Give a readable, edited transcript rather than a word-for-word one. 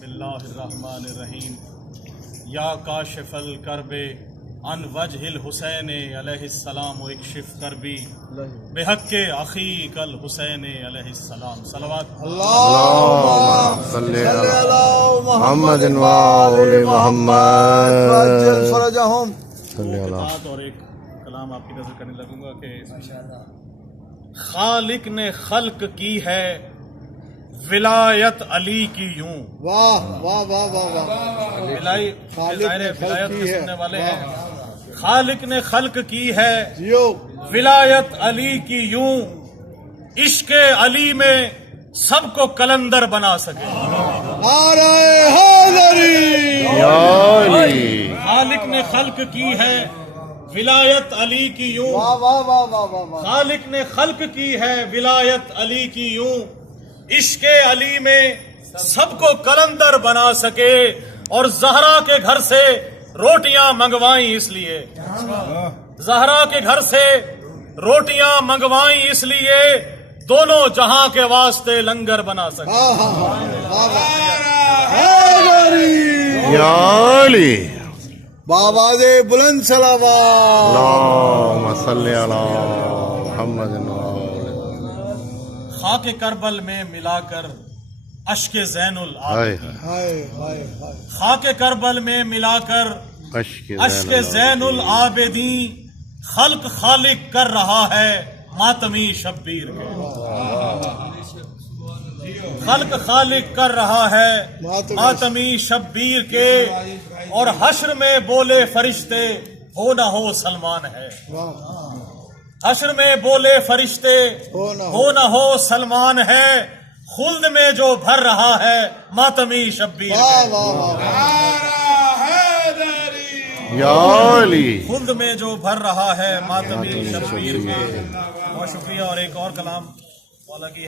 بسم اللہ الرحمن الرحیم یا کاشف الکرب عن وجہ الحسین علیہ السلام و اکشف کربی بحق اخیک الحسین علیہ السلام صلوات اللہم صلی علی محمد و آل محمد عجل فرجہم صلی اللہ. اور ایک کلام آپ کی نظر کرنے لگوں گا کہ خالق نے خلق کی ہے ولایت علی کی یوں. واہ واہ واہ واہ واہ. ولایت کے سننے والے ہیں. خالق نے خلق کی ہے جیو ولایت علی کی یوں، عشق علی میں سب کو کلندر بنا سکے. نعرہ حیدری. یا علی. خالق نے خلق کی ہے ولایت علی کی یوں. واہ واہ واہ واہ واہ واہ. خالق نے خلق کی ہے ولایت علی کی یوں، عشق علی میں سب کو کلندر بنا سکے. اور زہرا کے گھر سے روٹیاں منگوائیں اس لیے، زہرا کے گھر سے روٹیاں منگوائیں اس لیے دونوں جہاں کے واسطے لنگر بنا سکے. واہ واہ واہ. حیدری. یا علی. بابا دے بلند صلوات. اللہم صلی علی محمد و آل. خاک کربل میں ملا کر اشک زین ہائے العابدین، ہائے ہائے ہائے. خاک کربل میں ملا کر اشک زین العابدین خلق خالق کر رہا ہے ماتمی شبیر کے. خلق خالق کر رہا ہے ماتمی شبیر کے. اور حشر میں بولے فرشتے ہو نہ ہو سلمان ہے. حشر میں بولے فرشتے ہو نہ ہو سلمان ہے. خلد میں جو بھر رہا ہے ماتمی شبیر واہ کے. واہ واہ. یا علی. خلد میں جو بھر رہا ہے ماتمی شبیر کے. بہت شکریہ. اور ایک اور کلام والا کی